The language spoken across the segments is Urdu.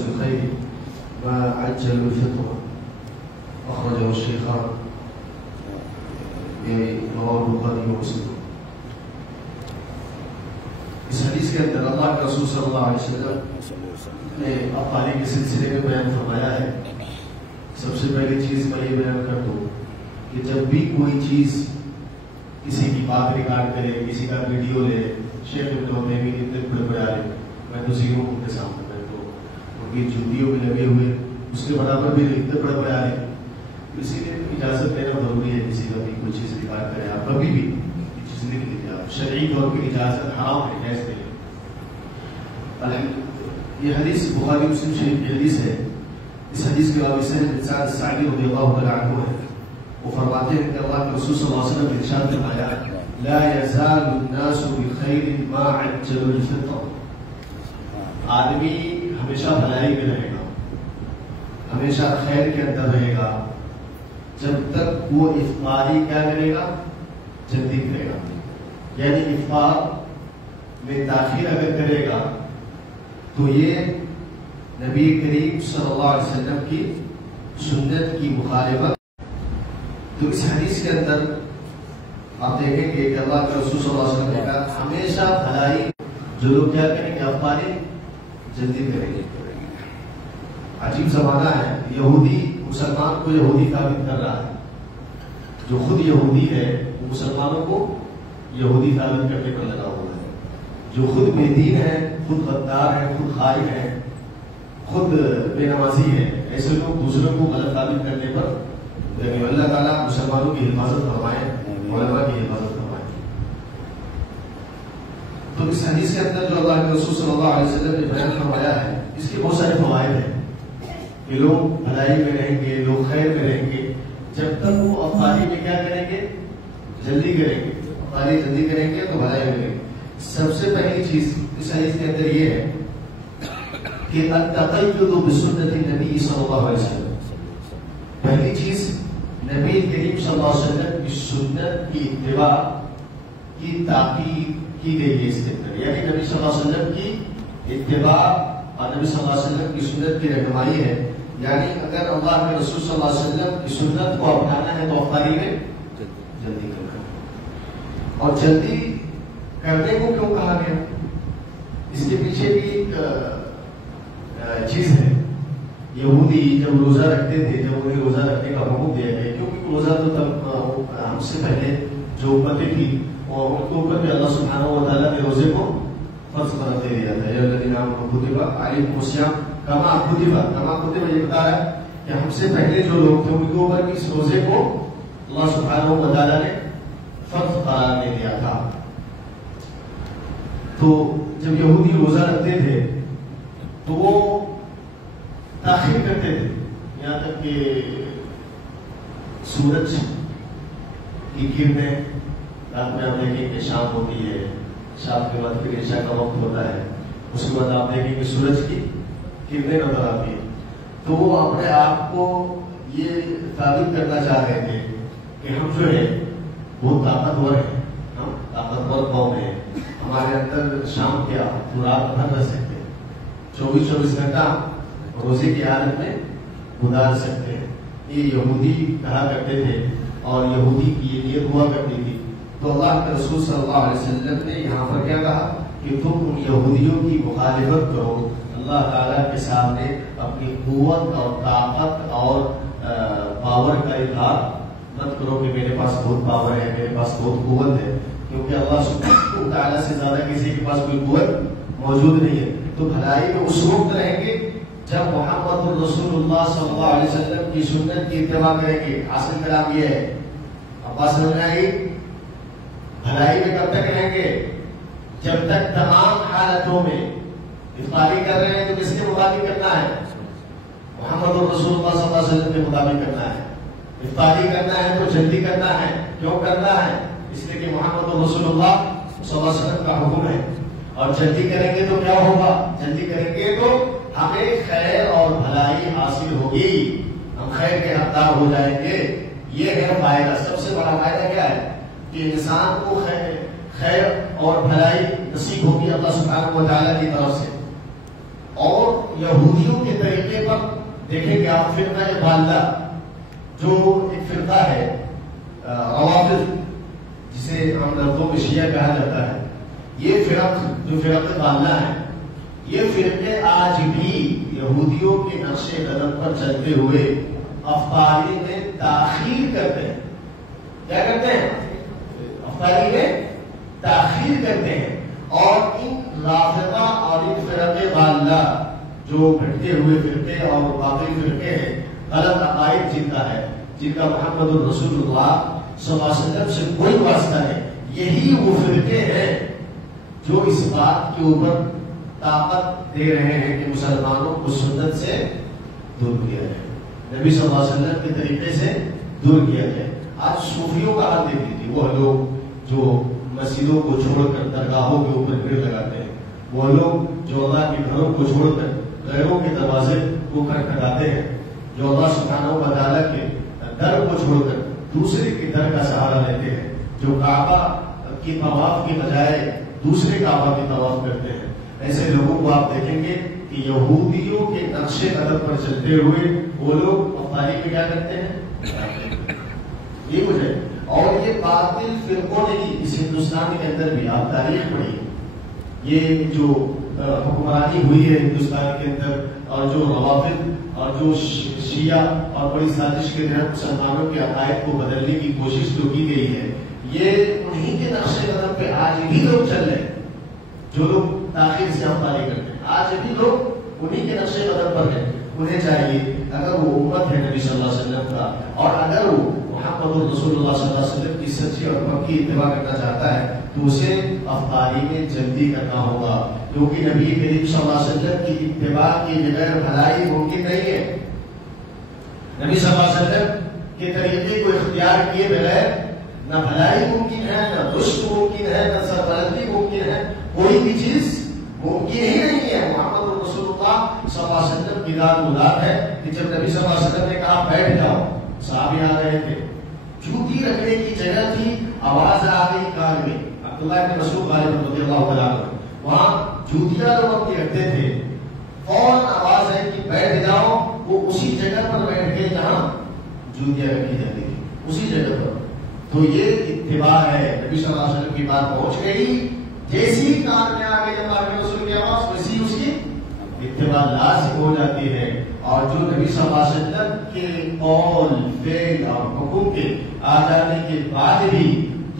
الخير ما عجل الفطر أخرجه الشيخان رواه البخاري ومسلم. اس حدیث کے اندر اللہ کے رسول صلی اللہ علیہ وسلم نے افطاری کے سلسلے میں بیان فرمایا ہے. سب سے پہلی چیز میں یہ بیان کر دوں کہ جب بھی کوئی چیز کسی کی بات ریکارڈ کرے، کسی کا ویڈیو لے، شیخ ابن عثیمین اتنے بڑے بڑے عالم، میں تو زیرو ان کے سامنے، میں تو ان کی جوتیوں میں لگے ہوئے، اس کے برابر بھی اتنے بڑے بڑے عالم، اسی لیے اجازت دینا ضروری ہے. کسی کا بھی کوئی چیز ریکارڈ کرے، آپ کبھی بھی چیز لکھ لیجیے، آپ شرعی طور پہ اجازت حرام ہے، جائز نہیں. یہ حدیث بخاری مسلم شریف کی حدیث ہے. اس حدیث کے راوی سہل بن سعد الساعدی رضی اللہ تعالیٰ عنہ ہے. وہ فرماتے ہیں کہ اللہ کے رسول صلی اللہ علیہ وسلم نے ارشاد فرمایا لا يزال الناس بخير ما عجل الفطر. آدمی ہمیشہ بھلائی میں رہے گا، ہمیشہ خیر کے اندر رہے گا جب تک وہ افطاری کیا کرے گا، جلدی کرے گا. یعنی افطار میں تاخیر اگر کرے گا تو یہ نبی کریم صلی اللہ علیہ وسلم کی سنت کی مخالفت. تو اس حدیث کے اندر آپ دیکھیں گے کہ اللہ کے رسول صلی اللہ علیہ وسلم نے کہا ہمیشہ بھلائی، جو لوگ کیا کریں گے، افطاری جلدی کریں گے. عجیب زمانہ ہے، یہودی مسلمان کو یہودی ثابت کر رہا ہے. جو خود یہودی ہے وہ مسلمانوں کو یہودی ثابت کرنے پر لگا ہوا ہے. جو خود بے دین ہے، خود غدار ہے، خود خائن ہے، خود بے نمازی ہے، ایسے لوگ دوسروں کو غلط ثابت کرنے پر لگے. اللہ تعالیٰ مسلمانوں کی حفاظت فرمائے، علماء کی حفاظت فرمائے. تو اس حدیث کے اندر جو اللہ کے رسول صلی اللہ علیہ وسلم نے بیان فرمایا ہے، اس کے بہت سارے فوائد ہیں کہ لوگ بھلائی میں رہیں گے، لوگ خیر میں رہیں گے جب تک وہ افطاری میں کیا کریں گے، جلدی کریں گے. افطاری جلدی کریں گے تو بھلائی میں رہیں گے. سب سے پہلی چیز اس حدیث کے اندر یہ ہے کہ التقید بسنت النبی صلی اللہ علیہ وسلم. پہلی چیز نبی کریم صلی اللہ علیہ وسلم کی سنت کی اتباع کی تاکید کی گئی ہے اس کے اندر. یعنی نبی صلی اللہ علیہ وسلم کی اتباع اور نبی صلی اللہ علیہ وسلم کی سنت کی رہنمائی ہے. یعنی اگر اللہ کے رسول صلی اللہ علیہ وسلم کی سنت کو اپنانا ہے تو افطاری میں جلدی کرنا. اور جلدی کرنے کو کیوں کہا گیا، اس کے پیچھے بھی ایک چیز ہے. یہودی جب روزہ رکھتے تھے، جب انہیں روزہ رکھنے کا حکم دیا گیا، کیونکہ روزہ تو تب ہم سے پہلے جو امتیں تھی اور ان کے اوپر بھی اللہ سبحانہ و تعالیٰ نے روزے کو فرض قرار دے دیا تھا. یا الذین آمنوا کتب علیکم الصیام کما کتب یہ بتا رہا ہے کہ ہم سے پہلے جو لوگ تھے ان کے اوپر بھی اس روزے کو اللہ سبحانہ و تعالیٰ نے فرض قرار دے دیا تھا. تو جب یہودی روزہ رکھتے تھے تو وہ تاخیر کرتے تھے یہاں تک کہ سورج کی کرنیں، رات میں آپ دیکھیں کہ شام ہوتی ہے، شام کے بعد پھر عشاء کا وقت ہوتا ہے، اس کے بعد آپ دیکھیں کہ سورج کی کرنیں نظر آتی ہیں. تو وہ اپنے آپ کو یہ ثابت کرنا چاہ رہے تھے کہ ہم جو ہے وہ طاقتور ہیں، ہم طاقتور قوم ہیں، ہمارے اندر شام کیا تو رات بھر رہ سکتے ہیں، 24 گھنٹہ روزے کی حالت میں گزار سکتے ہیں. یہ یہودی کہا کرتے تھے اور یہودی کی یہ نیت ہوا کرتی تھی. تو اللہ کے رسول صلی اللہ علیہ وسلم نے یہاں پر کیا کہا کہ تم ان یہودیوں کی مخالفت کرو، اللہ تعالیٰ کے سامنے اپنی قوت اور طاقت اور پاور کا اظہار مت کرو کہ میرے پاس بہت پاور ہے، میرے پاس بہت قوت ہے، کیونکہ اللہ سبحانہ و تعالیٰ سے زیادہ کسی کے پاس کوئی قوت موجود نہیں ہے. تو بھلائی میں اس وقت رہیں گے جب محمد الرسول اللہ صلی اللہ علیہ وسلم کی سنت کی اتباع کریں گے. حاصل کلام یہ ہے، اب بات سمجھ میں آئی. بھلائی میں کب تک رہیں گے؟ جب تک تمام حالتوں میں افطاری کر رہے ہیں تو کس کے مطابق کرنا ہے؟ محمد الرسول اللہ صلی اللہ علیہ وسلم کے مطابق کرنا ہے. افطاری کرنا ہے تو جلدی کرنا ہے. کیوں کرنا ہے؟ اس لیے کہ محمد الرسول اللہ صلی اللہ علیہ وسلم کا حکم ہے. اور جلدی کریں گے تو کیا ہوگا؟ جلدی کریں گے تو ہمیں خیر اور بھلائی حاصل ہوگی، ہم خیر کے حقدار ہو جائیں گے. یہ ہے فائدہ. سب سے بڑا فائدہ کیا ہے؟ کہ انسان کو خیر اور بھلائی نصیب ہوگی اللہ سبحانہ و تعالیٰ کی طرف سے. اور یہودیوں کے طریقے پر دیکھیں کہ آپ فرقہ ضالہ جو ایک فرقہ ہے روافض جسے ہم لفظوں میں شیعہ کہا جاتا ہے، یہ فرق جو فرقہ ضالہ ہے، یہ فرقے آج بھی یہودیوں کے نقش قدم پر چلتے ہوئے افطاری میں تاخیر کرتے ہیں. کیا کرتے ہیں؟ افطاری میں تاخیر کرتے ہیں. اور ان رافضہ اور ان فرقے ضالہ جو بھٹکے ہوئے فرقے اور باقی فرقے ہیں، غلط عقائد جن کا ہے، جن کا محمد الرسول اللہ صلی اللہ علیہ وسلم سے کوئی واسطہ ہے، یہی وہ فرقے ہیں جو اس بات کے اوپر طاقت دے رہے ہیں کہ مسلمانوں کو سنت سے دور کیا جائے، نبی صلی اللہ علیہ وسلم کے طریقے سے دور کیا جائے. آج صوفیوں کا حال دیکھ لیجیے، وہ لوگ جو مسجدوں کو چھوڑ کر درگاہوں کے اوپر بھیڑ لگاتے ہیں، وہ لوگ جو اللہ کے گھروں کو چھوڑ کر غیروں کے دروازے کو کھٹکھٹاتے ہیں، جو اللہ سبحانہ و تعالیٰ کے در کو چھوڑ کر دوسرے کے در کا سہارا لیتے ہیں، جو کعبہ کی طواف کی بجائے دوسرے کعبہ کی طواف کرتے ہیں، ایسے لوگوں کو آپ دیکھیں گے کہ یہودیوں کے نقش قدم پر چلتے ہوئے وہ لوگ افطاری میں کیا کرتے ہیں؟ یہ مجھے اور یہ باطل فرقوں نے اس ہندوستان کے اندر بھی آپ تاریخ پڑھی، یہ جو حکمرانی ہوئی ہے ہندوستان کے اندر، اور جو روافض اور جو شیعہ اور بڑی سازش کے تحت مسلمانوں کے عقائد کو بدلنے کی کوشش جو کی گئی ہے، یہ انہی کے نقش قدم پہ آج بھی لوگ چل رہے ہیں. جو لوگ تاخیر سے افطاری کرتے ہیں آج بھی لوگ انہی کے نقش قدم پر ہیں. انہیں چاہیے اگر وہ امت ہے نبی صلی اللہ علیہ وسلم کا، اور اگر وہ محمد رسول اللہ صلی اللہ علیہ وسلم کی سچی اور پکی اتباع کرنا چاہتا ہے تو اسے افطاری میں جلدی کرنا ہوگا، کیونکہ نبی کریم صلی اللہ علیہ وسلم کی اتباع کی بغیر بھلائی ممکن نہیں ہے. نبی صلی اللہ علیہ وسلم کے طریقے کو اختیار کیے بغیر نہ بھلائی ممکن ہے، نہ رشد ممکن ہے، نہ سربلندی ممکن ہے، کوئی بھی چیز ممکن ہی نہیں ہے. محمد رسول اللہ صلی اللہ علیہ وسلم کی ذات مدار ہے کہ جب نبی صلی اللہ علیہ وسلم نے کہا بیٹھ جاؤ، صحابی آ رہے تھے، جوتی رکھنے کی جگہ تھی، آواز آ گئی کان میں، عبداللہ بن مسعود رضی اللہ تعالیٰ عنہ وہاں جوتیاں لوگ اپنی رکھتے تھے، فوراً آواز ہے کہ بیٹھ جاؤ، وہ اسی جگہ پر بیٹھ گئے جہاں جوتیاں رکھی جاتی تھی، اسی جگہ پر. تو یہ اتباع ہے. نبی صلی اللہ علیہ وسلم کی بات پہنچ گئی، جیسی کان میں آ گئی اللہ کے رسول کی آواز، ویسی اس کی اتباع لازم ہو جاتی ہے. اور جو نبی صلی اللہ علیہ وسلم کے قول، فعل اور حکم کے آ جانے کے بعد بھی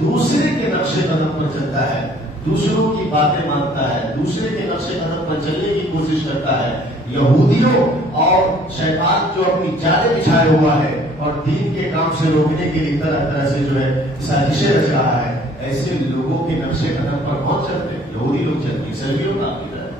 دوسرے کے نقش قدم پر چلتا ہے، دوسروں کی باتیں مانتا ہے، دوسرے کے نقش قدم پر چلنے کی کوشش کرتا ہے، یہودیوں اور شیطان جو اپنی جالیں بچھائے ہوا ہے اور دین کے کام سے روکنے کے لیے طرح طرح سے جو ہے سازشیں رچ رہا ہے، ایسے لوگوں کے نقش قدم پر کون چلتے ہیں؟ یہودی لوگ چلتے ہیں. سلفیوں کا عقیدہ ہے،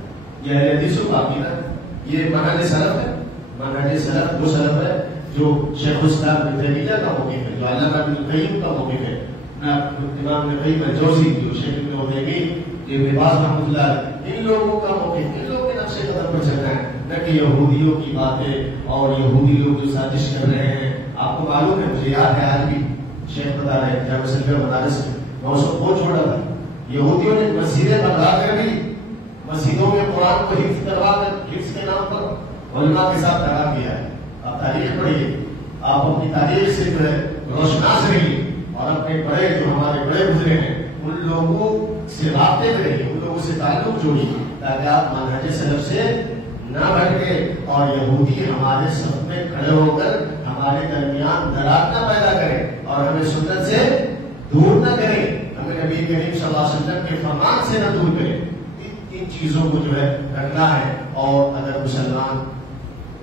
یہ اہل حدیثوں کا عقیدہ ہے، یہ منہج سلف ہے. منہج سلف وہ سلف ہے جو شیخ الاسلام ابن تیمیہ کا موقف ہے، جو علامہ ابن القیم کا موقف ہے، امام ابن القیم الجوزی، جو شیخ ابن عثیمین، ابن باز رحمۃ اللہ علیہ، ان لوگوں کا موقف، ان لوگوں کے نقش قدم پر چلنا ہے، نہ کہ یہودیوں کی باتیں اور یہودی لوگ جو سازش کر رہے ہیں. آپ کو معلوم ہے، مجھے یاد ہے آج بھی شیخ بتا رہے ہیں جامعہ سلفیہ مدارس میں، میں اس کو بہت چھوڑا تھا، یہودیوں نے مسجدیں بنا کر بھی مسجدوں میں قرآن کو حفظ کروا کر حفظ کے نام پر علماء کے ساتھ دھڑا کیا ہے. آپ تاریخ پڑھیے، آپ اپنی تاریخ سے جو ہے روشناس رہیے، اور اپنے بڑے جو ہمارے بڑے گزرے ہیں ان لوگوں سے رابطے میں رہیے، ان لوگوں سے تعلق جوڑیے، تاکہ آپ منہج سلف سے نہ بھٹکے اور یہودی ہمارے صف میں کھڑے ہو کر ہمارے درمیان درار نہ پیدا کرے اور ہمیں سنت سے دور نہ کرے، ہمیں نبی کریم صلی اللہ علیہ وسلم کے فرمان سے نہ دور کرے. ان چیزوں کو جو ہے رکھنا ہے. اور اگر مسلمان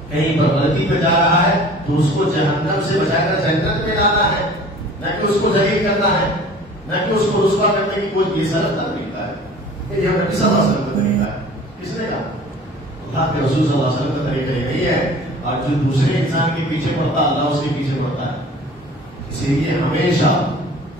کہیں پر غلطی پہ جا رہا ہے تو اس کو جہنم سے بچا کر جنت میں لانا ہے، نہ کہ اس کو ذلیل کرنا ہے، نہ کہ اس کو رسوا کرنے کی کوئی یہ سلف کا طریقہ ہے، یہ نبی صلی اللہ علیہ وسلم کا طریقہ ہے. کس نے کہا؟ اللہ کے رسول صلی اللہ علیہ وسلم کا طریقہ یہ نہیں ہے. اور جو دوسرے انسان کے پیچھے پڑتا ہے اللہ اس کے پیچھے پڑتا ہے. اسی لیے ہمیشہ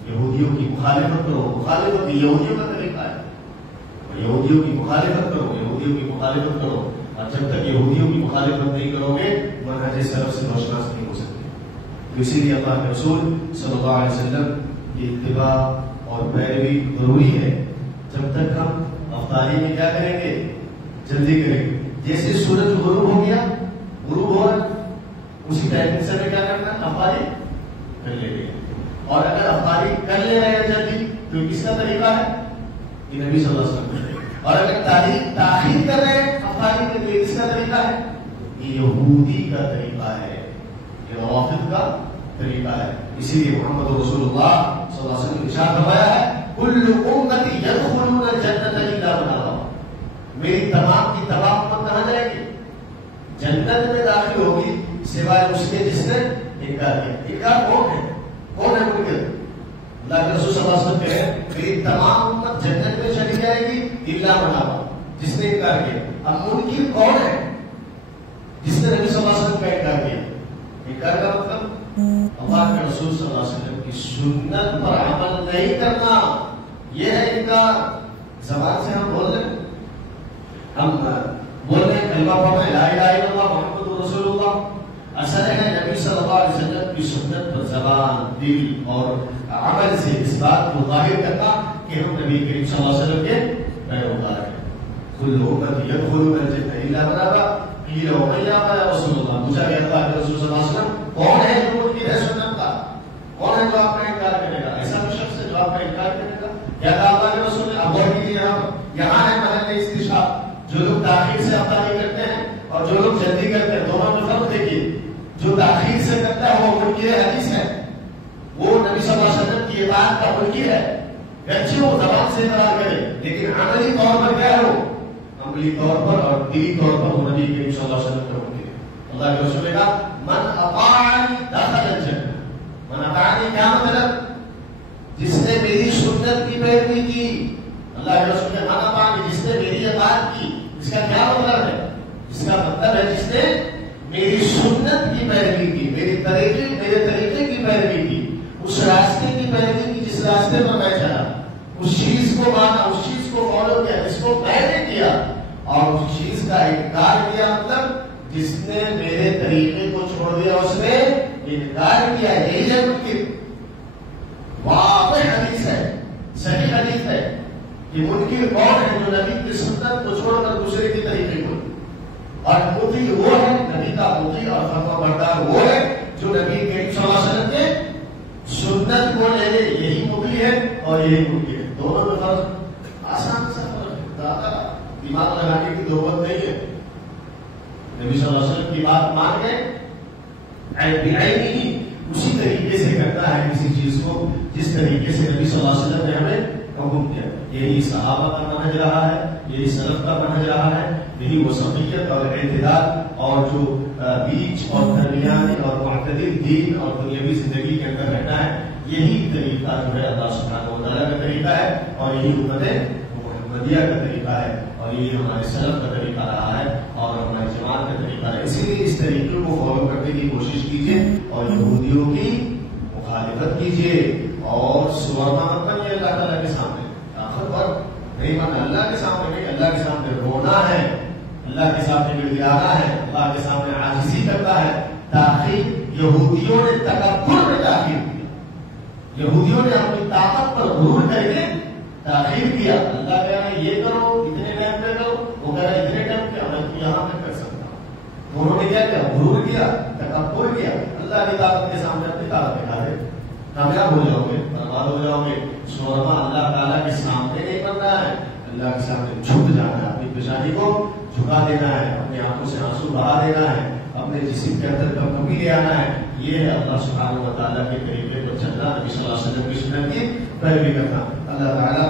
یہودیوں کی مخالفت کرو. مخالفت یہودیوں کا طریقہ ہے، یہودیوں کی مخالفت کرو، یہودیوں کی مخالفت کرو. اور جب تک یہودیوں کی مخالفت نہیں کرو گے منہج سلف سے روشناس نہیں ہو سکتے. تو اسی لیے اللہ کے رسول صلی اللہ علیہ وسلم کی اتباع اور پیروی ضروری ہے. جب تک ہم افطاری میں کیا کریں گے؟ جلدی کریں گے. جیسے سورج غروب ہو گیا، غروب ہو رہا اسی ٹائمنگ سے ہمیں کیا کرنا ہے؟ افطاری کر لے گے. اور اگر افطاری کر لے رہے ہیں جلدی تو کس کا طریقہ ہے؟ یہ نبی صلی اللہ علیہ وسلم کا. اور اگر تاخیر کر رہے ہیں افطاری کے لیے کس کا طریقہ ہے؟ یہ یہودی کا طریقہ ہے، یہ روافض کا طریقہ ہے. اسی لیے محمد رسول اللہ صلی اللہ علیہ وسلم نے ارشاد فرمایا ہے کل امتی یدخلون الجنۃ الا من ابى. میری تمام کی تمام امت کہاں جائے گی؟ جنت میں داخل ہوگی سوائے اس کے جس نے انکار کیا. انکار کون ہے؟ کون ہے منکر؟ اللہ کے رسول صلی اللہ علیہ وسلم کہتے ہیں میری تمام امت جنت میں چلی جائے گی الا من ابى، جس نے انکار کیا. اب منکر کون ہے؟ جس نے نبی صلی اللہ علیہ وسلم کا انکار کیا. انکار کا مطلب اللہ کے رسول صلی اللہ علیہ وسلم کی سنت پر عمل نہیں کرنا، یہ ہے انکار. زبان سے ہم بول رہے ہیں، ہم بول رہے ہیں کلمہ پڑھ رہے ہیں لا الہ الا اللہ محمد رسول اللہ. اصل ہے نبی صلی اللہ علیہ وسلم کی سنت پر زبان، دل اور عمل سے اس بات کو ظاہر کرنا کہ ہم نبی کریم صلی اللہ علیہ وسلم کے پیروکار ہیں. کل امتی یدخلون الجنۃ الا من ابى قیل ومن یابى یا رسول اللہ. پوچھا گیا اللہ کے رسول صلی اللہ علیہ وسلم کون ہے جو منکر ہے سنت کا؟ کون ہے جو آپ کا انکار کرے گا؟ ایسا بھی شخص ہے جو آپ کا انکار کرے گا؟ کیا کہا اللہ کے رسول نے؟ اب غور کیجیے، یہاں ہے محل استشفاء. جو لوگ تاخیر سے افطاری کرتے ہیں اور جو لوگ جلدی کرتے ہیں دونوں میں فرق دیکھیے. جو تاخیر سے کرتا ہے وہ منکر حدیث ہے، وہ نبی صلی اللہ علیہ وسلم کی اطاعت کا منکر ہے. اگرچہ وہ زبان سے اقرار کرے لیکن عملی طور پر کیا ہے؟ وہ عملی طور پر اور دلی طور پر وہ نبی کریم صلی اللہ علیہ وسلم کا منکر ہے. اللہ کے رسول نے کہا من اطاعنی دخل الجنہ. من اطاعنی کیا مطلب؟ جس نے میری سنت کی پیروی کی. اللہ کے رسول نے من اطاعنی جس نے میری اطاعت کی. اس کا کیا مطلب ہے؟ اس کا مطلب ہے جس نے میری سنت کی پیروی کی، میرے طریقے کی پیروی کی، اس راستے کی پیروی کی جس راستے پر میں چلا، اس چیز کو مانا، اس چیز کو فالو کیا جس کو میں نے کیا، اور اس چیز کا انکار کیا. مطلب جس نے میرے طریقے کو چھوڑ دیا اس نے انکار کیا. یہی ہے منکر. واضح حدیث ہے، صحیح حدیث ہے کہ منکر کون ہے؟ جو نبی کی سنت کو چھوڑ کر دوسرے کے طریقے کو. اور مطیع وہ ہے، نبی کا مطیع اور فرما بردار وہ ہے جو نبی کریم صلی اللہ علیہ وسلم کے سنت کو لے لے. یہی مطیع ہے اور یہی منکر ہے. دونوں میں فرق آسان سا فرق ہے، زیادہ دماغ لگانے کی ضرورت نہیں ہے. نبی صلی اللہ علیہ وسلم کی بات مان گئے، بعینی اسی طریقے سے کرنا ہے کسی چیز کو جس طریقے سے نبی صلی اللہ علیہ وسلم نے ہمیں حکم کیا. یہی صحابہ کا منہج رہا ہے، یہی سلف کا منہج رہا ہے، یہی وسطیت اور اعتدال اور جو بیچ اور درمیانی اور معتدل دین اور دنیاوی زندگی کے اندر رہنا ہے. یہی طریقہ جو ہے اللہ سبحانہ و تعالیٰ کا طریقہ ہے اور یہی امت محمدیہ کا طریقہ ہے اور یہی ہمارے سلف کا طریقہ رہا ہے اور ہماری جماعت کا طریقہ ہے. اسی لیے اس طریقے کو فالو کرنے کی کوشش کیجیے اور یہودیوں کی مخالفت کیجیے اور سورما مت بنیے اللہ تعالیٰ کے سامنے. آخر پر نہیں من اللہ کے سامنے نہیں، اللہ کے سامنے رونا ہے، اللہ کے سامنے گڑگڑانا ہے، اللہ کے سامنے عاجزی کرتا ہے. تاخیر یہودیوں نے تکبر میں تاخیر کیا. یہودیوں نے اپنی طاقت پر غرور کر کے تاخیر کیا. اللہ کہہ رہا ہے یہ کرو اتنے ٹائم پہ کرو، وہ کہہ رہا ہے اتنے ٹائم کیا میں یہاں میں کر سکتا ہوں. انہوں نے کیا کیا؟ غرور کیا، تکبر کیا. اللہ کی طاقت کے سامنے اپنی طاقت دکھا دے، کامیاب ہو جاؤ گے، برباد ہو جاؤ گے. شورما اللہ تعالیٰ کے سامنے نہیں کرنا ہے، اللہ کے سامنے جھک جانا ہے، اپنی پیشانی کو جھکا دینا ہے، اپنی آنکھوں سے آنسو بہا دینا ہے، اپنے جسم کے اندر کمی لے آنا ہے. یہ ہے اللہ سبحانہ و تعالیٰ کے طریقے پر چلنا، نبی صلی اللہ علیہ وسلم کی سنت کی پیروی کرنا. اللہ تعالیٰ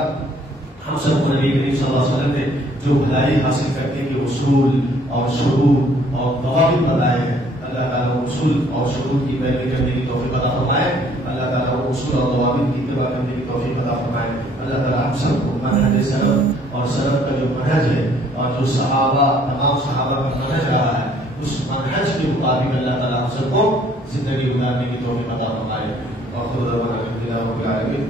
ہم سب کو نبی کریم صلی اللہ علیہ وسلم نے جو بھلائی حاصل کرنے کے اصول اور شروط اور ضوابط بتائے ہیں، اللہ تعالیٰ وہ اصول اور شروط کی پیروی کرنے کی توفیق عطا فرمائے. اللہ تعالیٰ وہ اصول اور ضوابط کی اتباع کرنے کی توفیق عطا فرمائے. اللہ تعالیٰ ہم سب کو منہج سلف اور سلف کا جو منہج ہے اور جو صحابہ تمام صحابہ کا منہج رہا ہے اس منہج کے مطابق اللہ تعالیٰ ہم سب کو زندگی گزارنے کی توفیق عطا فرمائے. اور خدا رب العالمین